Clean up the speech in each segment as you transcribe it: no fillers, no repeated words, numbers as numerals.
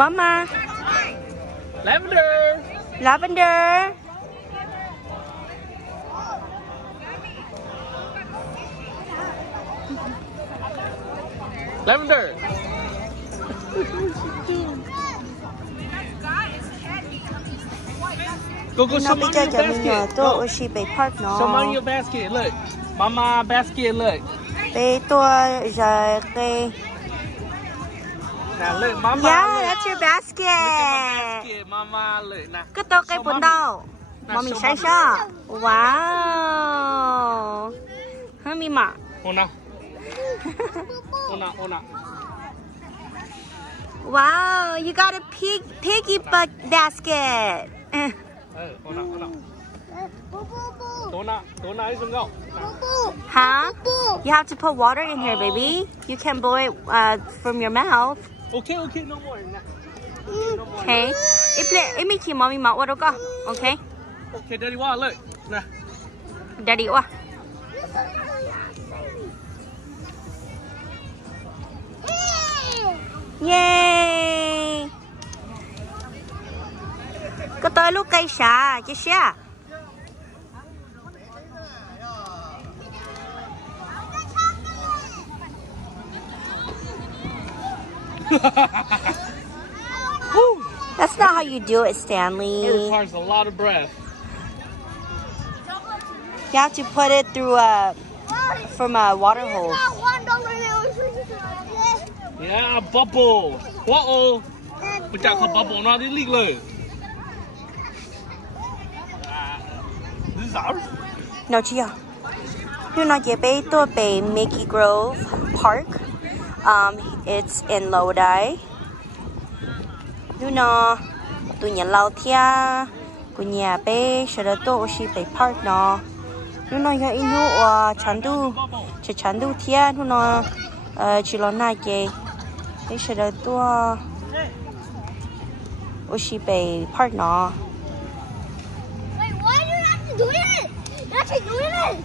Mama. Lavender. Lavender. Lavender. Go show mommy your basket. Go. Park show mommy your basket. Look. Mama basket, look. Now look, Mama. Yeah, look. that's your basket. Look at my basket, Mama. Look. Now. Cái to cái bún đâu? Mommy sai sao? Wow. Hả mi mà? Ona. Ona. Wow, you got a piggy basket. Ona. Dona isn't go. Huh? You have to put water in here, baby. You can blow it from your mouth. Okay, no more. Okay. It makes you mommy mouth water go. Okay. Okay, Daddy, wow, look. Nah. Daddy, wow. Yay! Có tới lúc cây xà, chứ xà. That's not how you do it, Stanley. It requires a lot of breath. You have to put it through from a water hose. Yeah, bubble. Whoa. But y'all call bubble not illegal. This is ours. No, Chia. You know, you pay to pay Micke Grove Park. It's in Lodi. You know, tụi nhà lâu thia, của nhà bé sẽ được tổ sĩ bé park nó. You know, you know, chán đu thia, you know, chỉ lo nãy cái, bé sẽ được tổ sĩ bé park nó. Wait, why do you have to do it? You have to do it.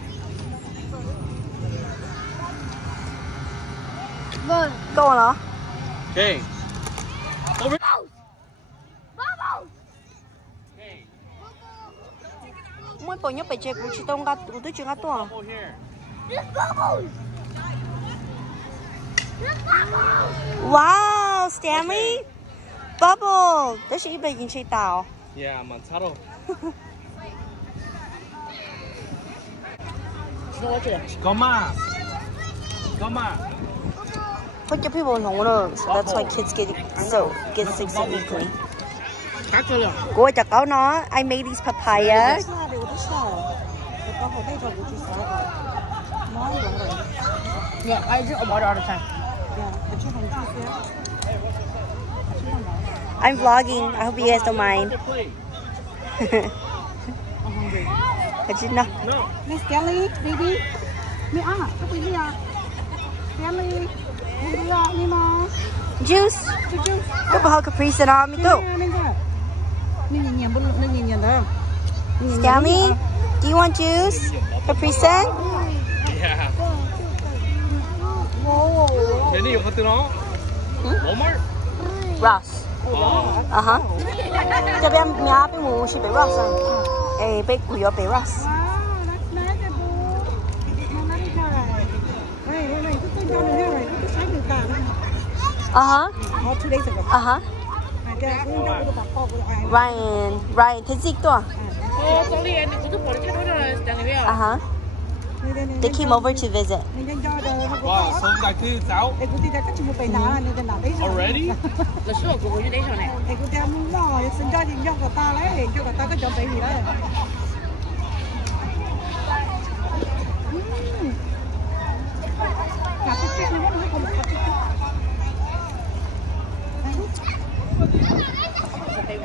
Vâng. Go on, huh? Okay. Over. Bubbles. Okay. Mỗi bộ nhóc bé chơi cũng chỉ tông gắt, tôi chưa gắt to. Bubble here. There's bubbles. There's bubbles. Wow, Stanley, bubble. Đó là bé nhìn chơi tao. Yeah, Montaro. Come on. Put your people on water, so that's why kids get sick so easily. Go cho cậu nó. I made these papaya. Yeah, I drink water all the time. I'm vlogging. I hope you guys don't mind. I did not. No. Miss Stanley, baby. Me ah, apa ini ya? Stanley. Ni mà. Juice. Có bao Capri Sun on me too. Stanley, do you want juice? Capri Sun? Yeah. Thế này có từ nó. Walmart. Ross. Cho bé nhà bé mua是被 Ross 啊。诶，被贵咗被 Ross。2 days ago. Ryan, thấy dịch đó. They came over to visit. Wow, so cái thứ cháu. Already? Là số của cô đấy rồi này. Thì cô ta muốn lo, xin cho gì cho người ta lấy, cho người ta có chuẩn bị gì đó.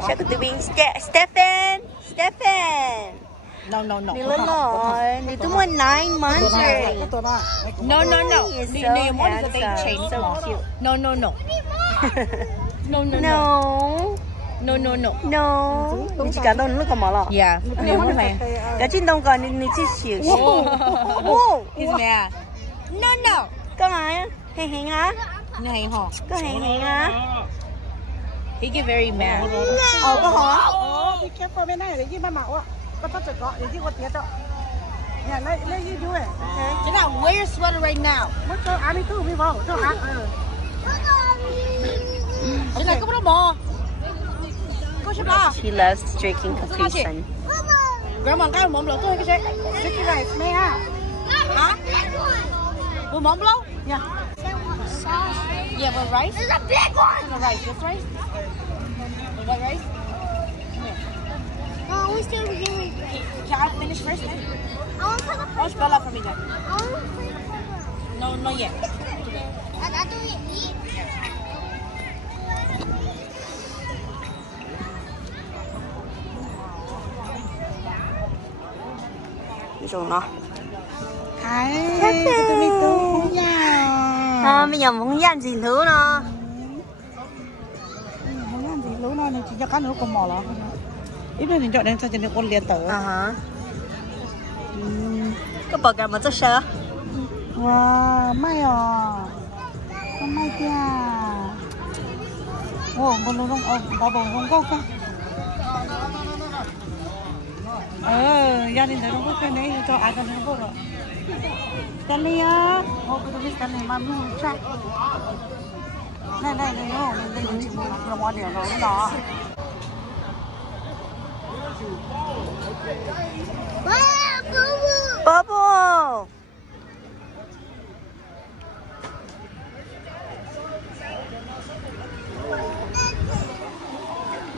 Siya ko tubing Stephen. No. Nila Lord. Dito mo 9 months already. No. He's so handsome. So cute. No. No. 你只感到你干嘛了 Yeah. 你冇咩？有啲東講你只少少。哇！ 係咩啊 ？No. 幹嘛啊？輕輕啊？你係嗬？個輕輕啊？ He get very mad. Có hả? Be careful bên này để gì mà mạo á. Có tất cả có để gì có tiết đó. Yeah, let you do it. Okay. You're not wear your sweater right now. Mất cho ăn đi too, mi vào, cho ăn. She's like, come on, mom. She loves drinking Capri Sun. Grandma, cái mồm lẩu tôi cái gì? Sticky rice, mẹ à? Hả? With mom blow? Yeah. Yeah, with rice? There's a big one! The rice, this rice? The white rice? No, we still beginning. Can I finish first then? I want to play Oh, spell out for me then. I want to play the playground. No, not yet. After we eat. Rồi nó. Cái tụi mình tú nha. Bây giờ muốn ăn gì nữa nó? Muốn ăn gì lúc nào này chỉ cho cá nữa còn mỏ lắm. Ít nữa mình chọn đến sao cho được con liền tử. Cái bò gà mà rất sợ. Wow, may à. Con may kia. Ồ, con nó không có bông không có cả. Gia đình thấy nó có cái này cho ai cần nó có rồi. Stanley á, ô cái tôi Stanley mà muốn chắc. Này nó, đây chỉ một món điểm rồi đó. Bubble.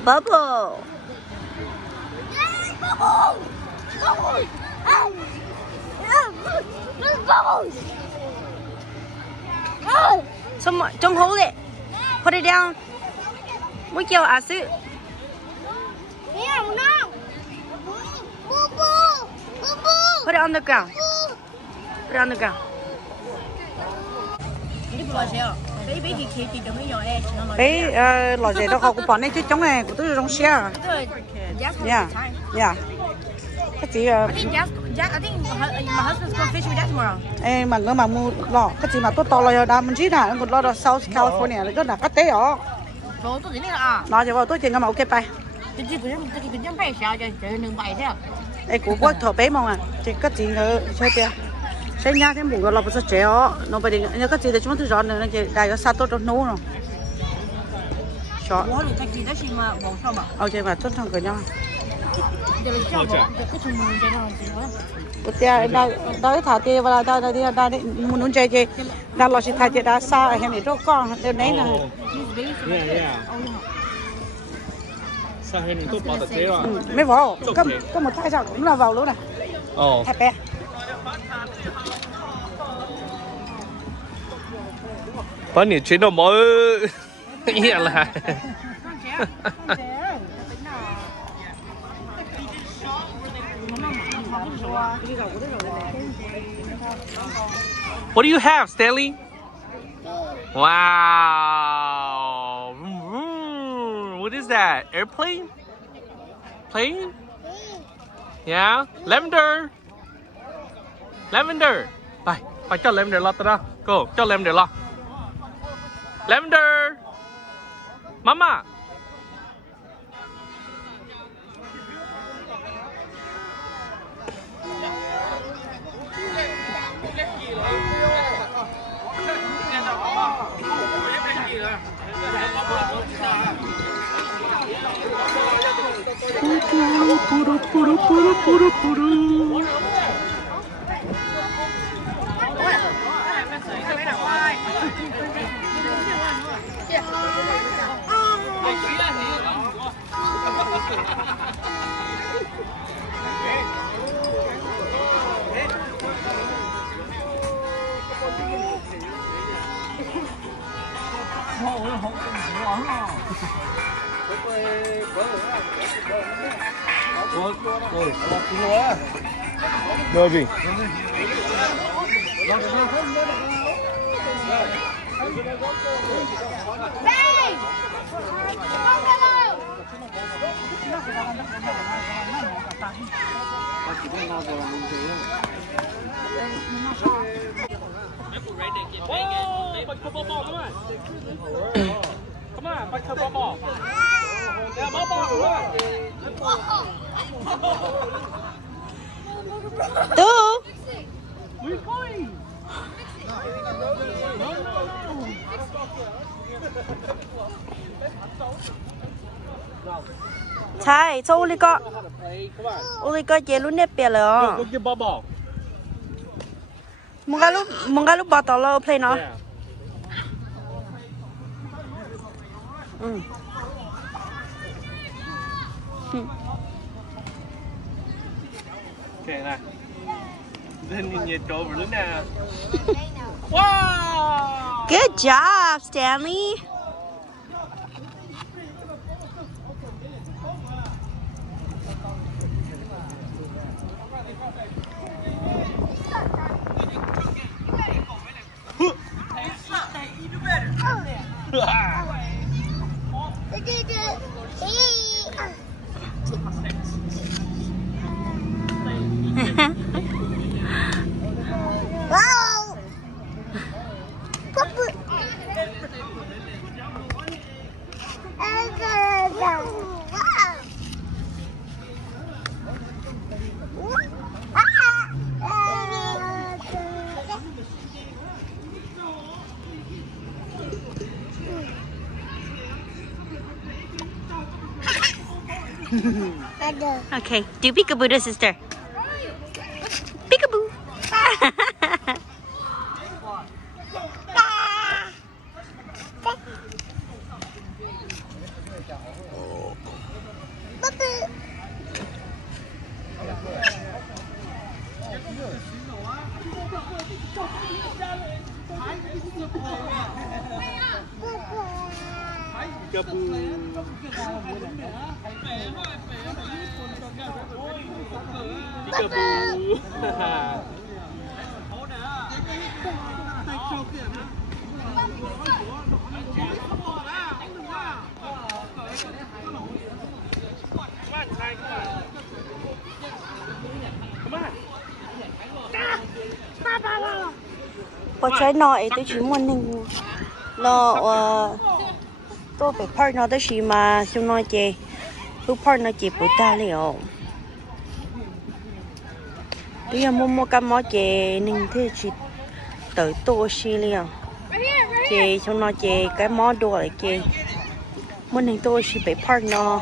Bubble. Bubbles! Bubbles! There's bubbles! Someone, don't hold it. Put it down. What you ask it? Yeah, no! Bubble! Bubble! Put it on the ground. Put it on the ground. Bé lò dẻ đâu họ cũng bỏ này chứ chống này của tôi trong xe. Yeah, yeah. Cái gì I think my husband's going fishing with Dad tomorrow. em mà ngỡ mà mua lò cái gì mà tôi to là đa mình chỉ là một lò đó South California là cái là cái tế ở. Rồi tôi đến đây à? Nó giờ vào tôi chỉ ngắm ok bay. Cái gì cũng chẳng phải sao cho đừng bay thế à? Ê của tôi thở bé mong à, chỉ cái gì nữa chơi tiền. Xem nhà cái mũ là bao giờ trẻ nó bây giờ cái gì thì chúng tôi rõ nữa là đại có sao tôi trong nấu rồi. Chó. Ủa cái gì đó xin mà bỏ sao mà? Ok mà tốt trong cửa nhau. Cái Tia đã thả tia và đã muốn chơi chơi đã lo chỉ thả tia đã xa ở hem này cho con điều này là sao hay mình tốt bỏ tật thế rồi. mấy vỏ có một tay sao cũng là vào luôn này. Thật bé. Bao nhiêu chuyện đâu mới nghe là. What do you have, Stanley? Wow. What is that? Airplane? Plane? Yeah. Lavender. Lavender. Phải cho Lavender lo tao. Go, cho Lavender lo. Lavender. Mama. Baby. Come on, bắt cho bubble. Yeah, bubble, come on. Tú. Where are you going? Thai, so only got chị lúc nếp bè rồi. Go get bubble. Mong lúc bỏ tàu lo play nó. Yeah. Okay, nè. Lên nhìn nhiệt độ rồi nè. Wow! Good job, Stanley. Wow! Okay, do peekaboo to sister. Peekaboo. Peekaboo. Bỏ trái nọ tôi chỉ muốn nên nó tôi phải part nó tới gì mà xong nói chị tôi part nó chị bữa ta liệu bây giờ mua cái món chị nên thế chị tới tôi xí liệu chị xong nói chị cái món đồ lại chị muốn nên tôi chỉ phải part nó.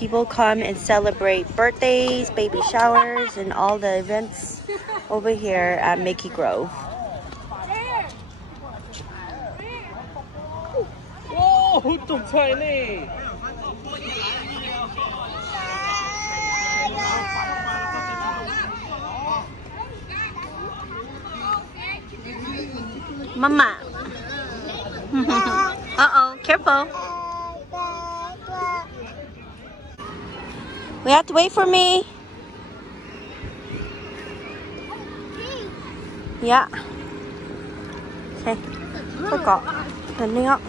People come and celebrate birthdays, baby showers, and all the events over here at Micke Grove. Whoa, tụt xoay nè. Mama. Uh-oh, careful. We have to wait for me. Yeah. Okay. Forgot. Ending up.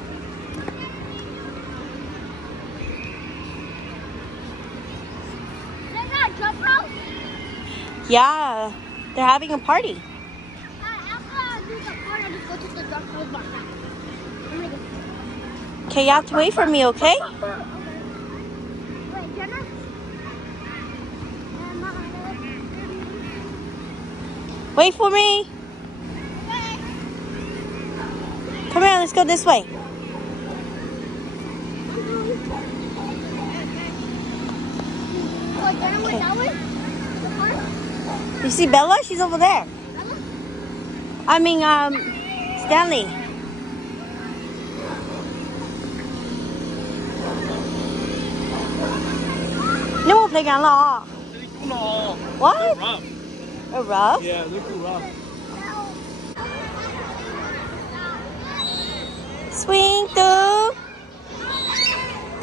Yeah, they're having a party. Okay, you have to wait for me, okay? Wait for me. Come here, let's go this way. Okay. You see Bella? She's over there. I mean, Stanley. No more playground law. What? Rough. A rough? Yeah, they're too rough. Swing through.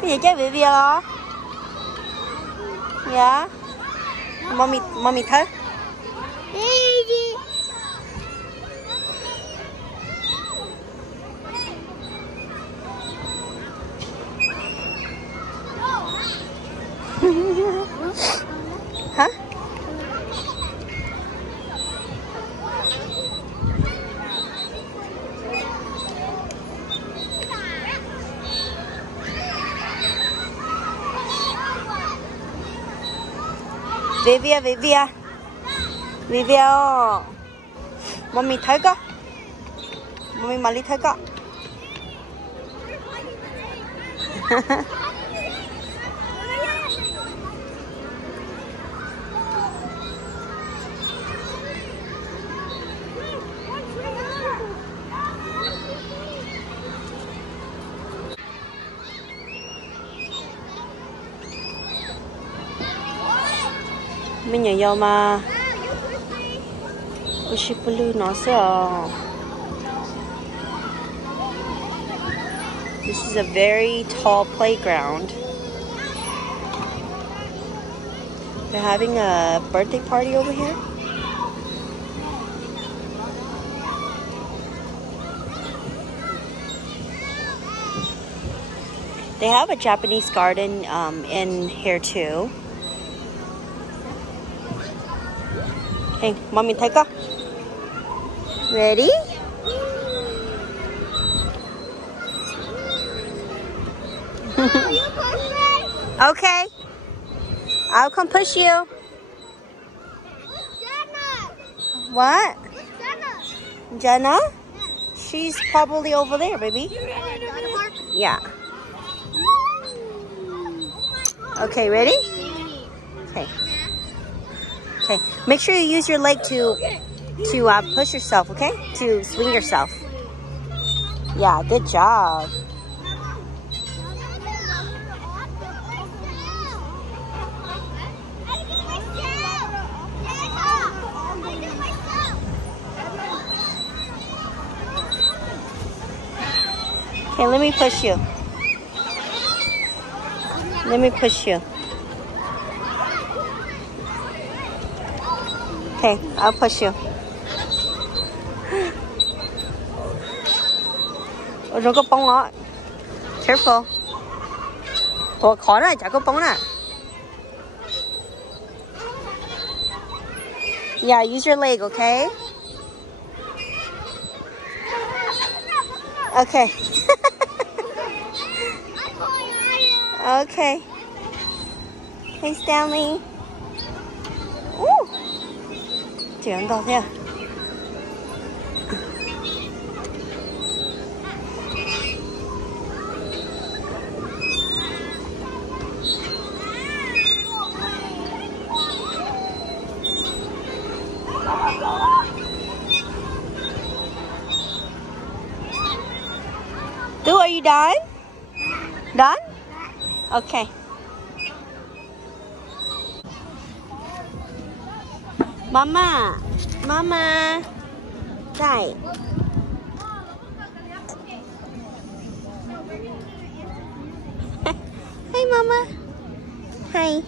Cái gì chơi baby đó? Yeah. Mommy thấy. Hả? Vivia. Vivia. Mommy 탈까? Mommy 말리 탈까? Mình nhảy vô mà. Blue nó sao? This is a very tall playground. They're having a birthday party over here. They have a Japanese garden in here too. Okay, mommy, take off. Ready? Okay. I'll come push you. What? Jenna? She's probably over there, baby. Yeah. Okay, ready? Okay. Okay. Make sure you use your leg to push yourself, okay? To swing yourself. Yeah, good job. Okay, let me push you. Let me push you. Okay, I'll push you. Đừng có bông nó. Careful. Ủa khó này, chả có bông nè. Yeah, use your leg, okay? Okay. Okay. Hey, Stanley. Ooh. Chuyển đâu thế? Are you done? Done? Okay. Mama. Mama. Right. Hi, Mama. Hi.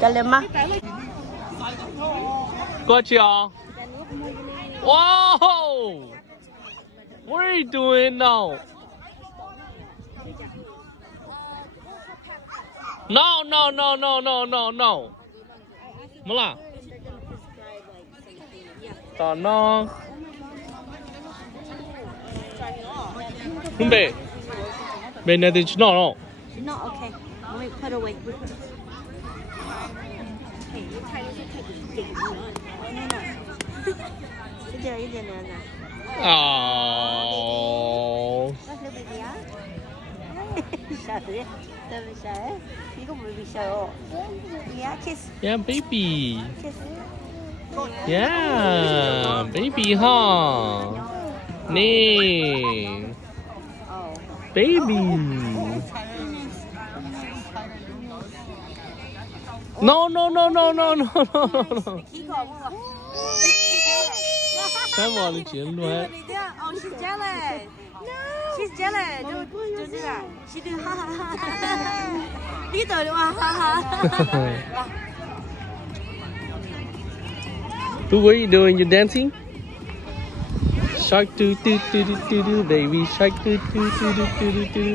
Kalema. Gotcha. Whoa! What are you doing now? No. Mala. No. Be. Be nothing. No. No, okay. Let me put away. Oh. Yeah, kiss. Yeah, baby. Kiss. Yeah, baby, huh? Nee. Oh. Baby. No. Come on, it's in Oh, she's jealous. No. She's jealous. Don't do that. She do ha ha ha. Đi tới ha ha. What are you doing? You dancing? shark do do do do do do. Baby shark do do do do do do do.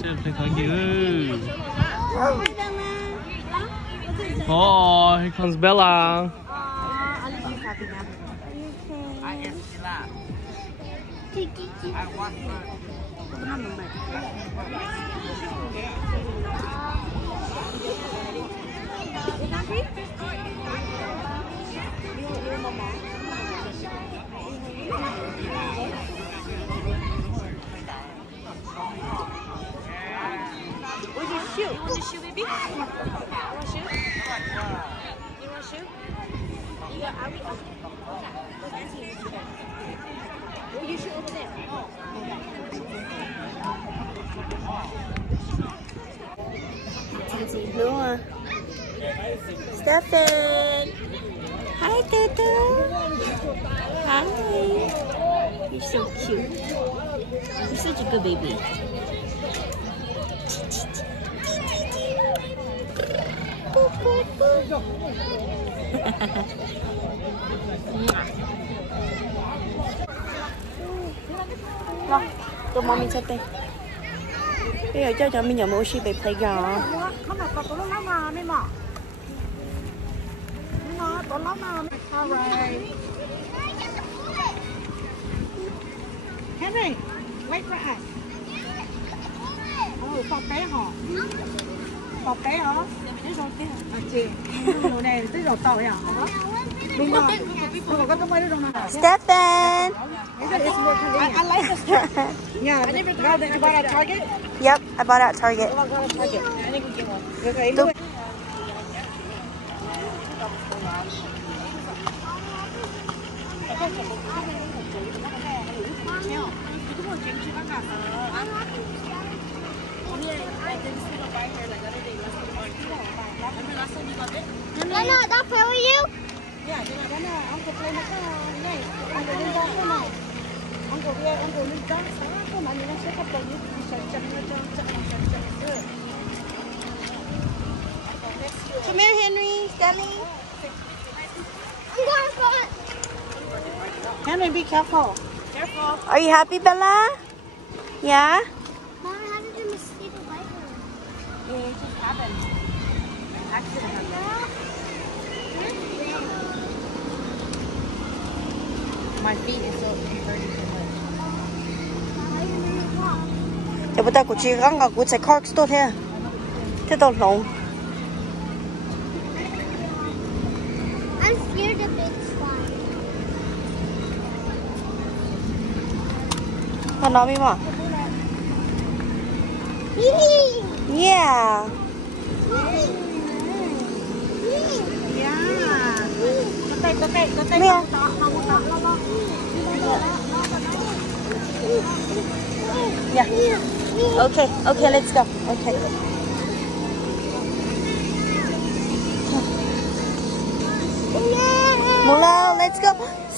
Xem thấy có nhiều. Oh, here comes Bella. Where's your shoe? You want a shoe, baby? You want a shoe? You want a shoe? You got, where's your shoe over there? Noah. Stefan. Hi, Tutu. Hi. You're so cute. You're such a good baby. Rồi, tụi mommy cho tay. Bây giờ cho mình mua xí về playground. Không phải có nó mà mấy mỏ. Nó có nó mà. Alright. Henry, wait for us. Oh, bọc bé hả? Bọc bé hả? À chị, đồ này tới rồi tỏi à? Đúng rồi. Không có cái mấy đâu mà. Stefan. I like this. Yeah, I never got that. You bought at Target? Yep, I bought at Target. I got at Target. I think we get one. Okay, Đúng. Lena, that play with you? Yeah, Lena, Uncle play with her. Uncle didn't go for now. Uncle here, Uncle didn't go. So, I'm going to check up on you. Come here, Henry. Stanley. I'm going for it. Henry, be careful. Careful. Are you happy, Bella? Yeah? Mom, how did the mosquito bite her? It just happened. Accident happened. My feet is so hurting so much. Giờ bữa ta cũng chỉ gắng gặp của chạy Clark's tốt thế. Thế đâu lộn. I'm scared of big slime. Con nói mi mà. Yeah. Yeah. Yeah. Okay, okay, let's go. Okay. Mula, let's go.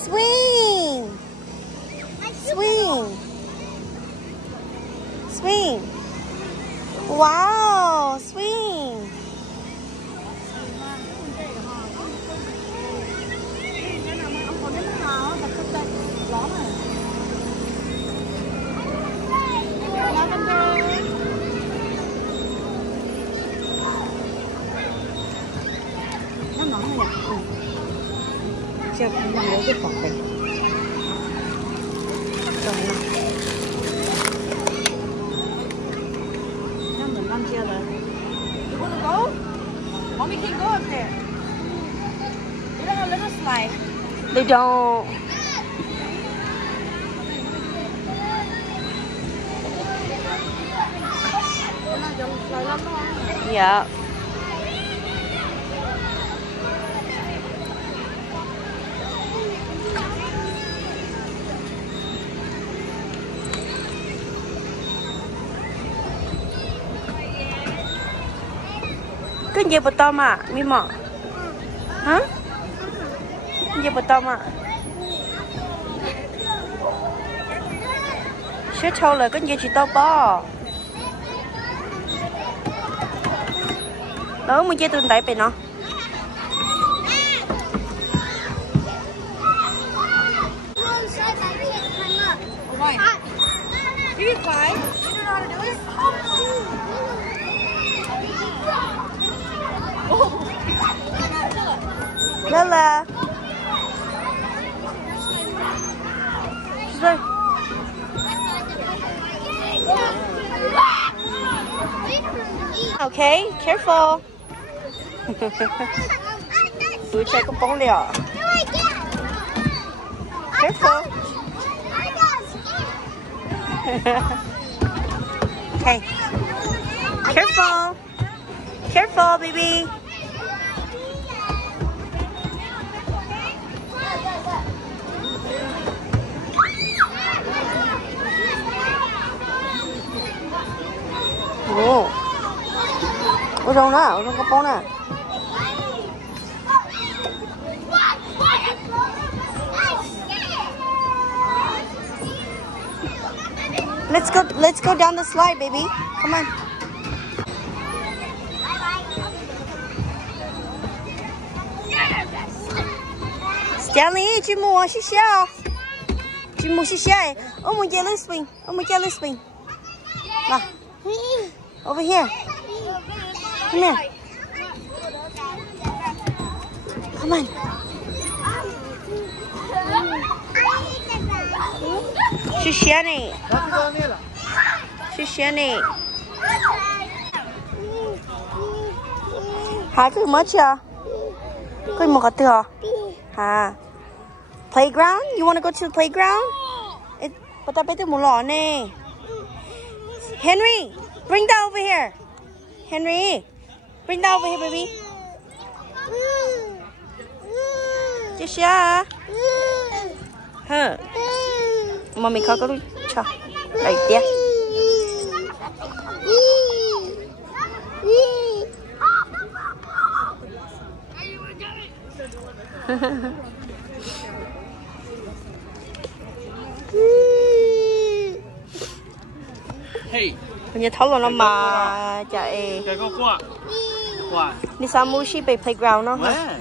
Swing. Swing. Swing. Wow, swing. Nó ngon này nhỉ? Chưa ngon lấy cái cỏ này. Rồi nè. Nó mình ăn chưa rồi. You wanna go? Mommy can go up there. You don't have a little slide. They don't. Yeah. Cái gì bật tôm à, mi mỏ? Hả? Cái gì bật tôm à? Sẽ thâu là cái gì chỉ tao bò. Đó, mình chơi tụi tại bên nó. Lala. She's right. Okay, careful. Tôi chạy con bóng liều. Careful. Okay. Careful. Careful, baby. Ồ. Ở trong đó, ở trong cái bóng này. Let's go down the slide, baby. Come on. Stanley, chị mua xí xíu. Chị mua xí xíu. Ông muốn jelly spring. Ông muốn jelly spring. Nào. Over here. Come here. Come on. Xí xíu này. Xí xíu này. Hả, cái mất chưa? Cái một cái tựa. Hả? Playground? You want to go to the playground? But I bet một lọ nè. Henry, bring that over here. Henry, bring that over here, baby. Jisha. Huh? Mommy, có cái cho. Right there. Hey. Mình thấu rồi mà chạy. Cái có qua. Qua. Đi sao mua ship về playground nó hả?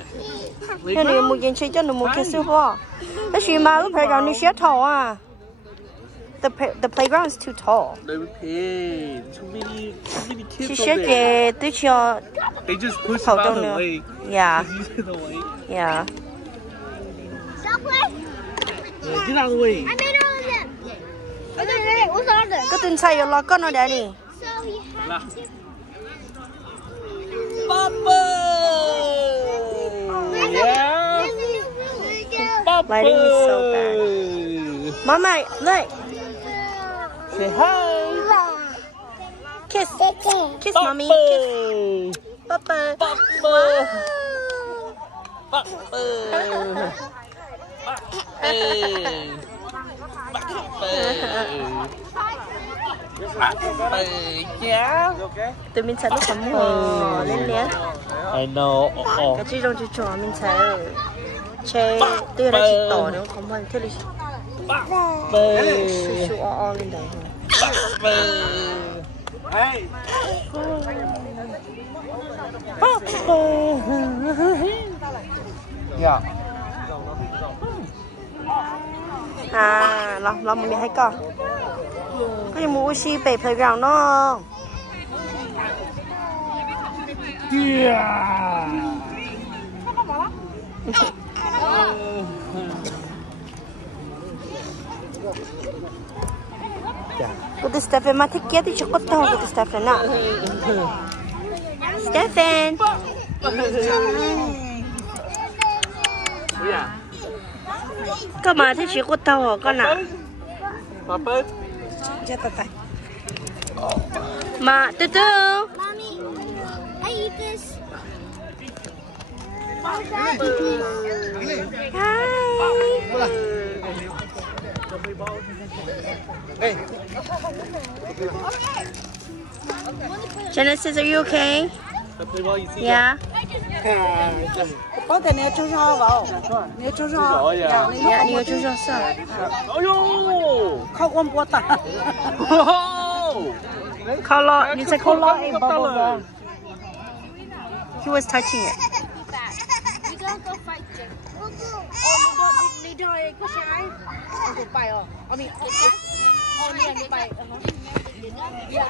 Nên đi mua chuyện chơi cho nó mua cái siêu hoa. Cái gì mà cái playground đi xếp thầu à? The playground is too tall. Too many kids She over should there. get cho. They just push them out of the way. Yeah. He's in the way. Yeah. Stop it. Yeah, get out of the way. I made all of them. Okay, what's all of them? Cái tin sai lo con nó đã đi. So you have to. Papa. Yeah. Papa. Lighting is so bad. Mama, look. Say hi. Kiss. Kiss, Papa. mommy. Kiss. Papa. Papa. Wow. Papa. Yeah. Tụi mình sẽ lúc hầm hồ lên nhé. I know. Cái chị trong chị trò mình sẽ chơi tôi là chị tỏ nữa không phải thế là su o lên đấy. Hey. Yeah. À, làm mình hay co. Cái gì mua xí về playground nó. Yeah. Cái Stephen mà thích kia thì chắc có tao cái Stephen ạ. Stephen. Yeah. Cái mà thích chỉ có tao hả con ạ? Papa. Chết tay. Mà từ từ. Mommy, I eat this. Hey. Genesis, are you okay? Yeah. Có thể nếu chú cho vào. Nếu chú cho. Yeah, you chú cho sao? Không ôm qua ta. Color, you said color a bubble. He was touching it. We gotta go fight them. goodbye. Oh, I mean, only goodbye. Yeah.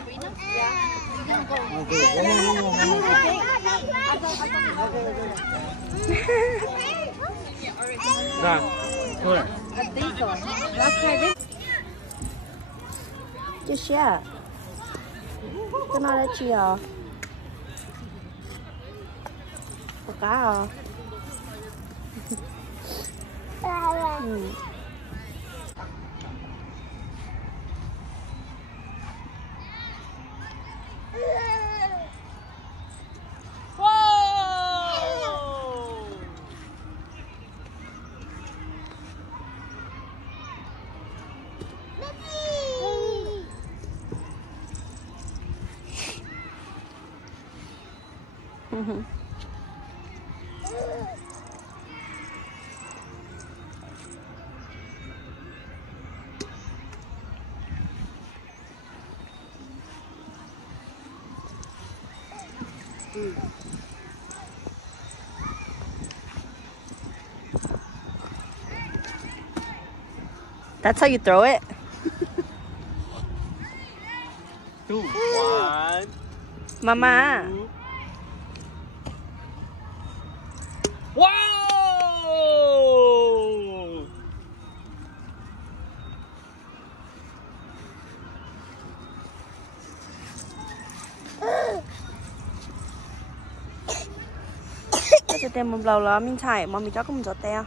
Nah, good. Just yeah. Cái nào đấy chị à? Có cá à? That's how you throw it? 2, 1. Mama. Wow! Cái tên một lâu là mình chạy mà mình cho cũng giọt tè.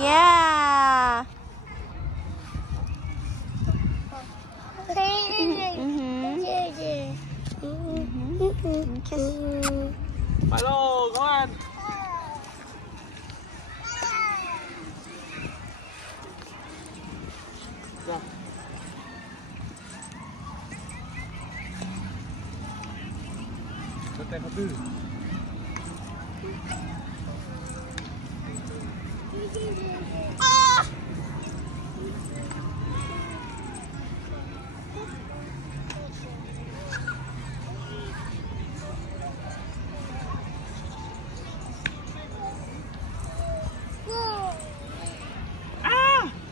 Yeah. Kiss. Hello, come on. Go. Let them do.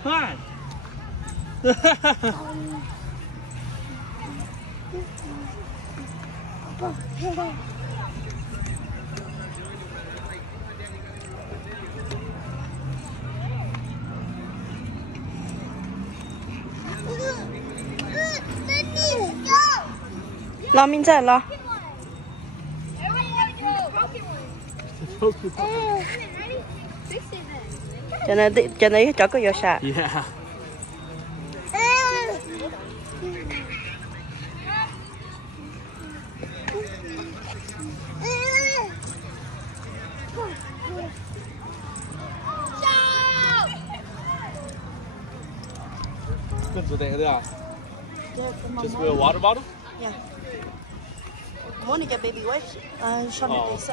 Hi. Lo mình chạy lo. Cho nên cho có vô sạc. Yeah. Good for there. Just with a water bottle? Yeah. I want to get baby wipes. Show me this.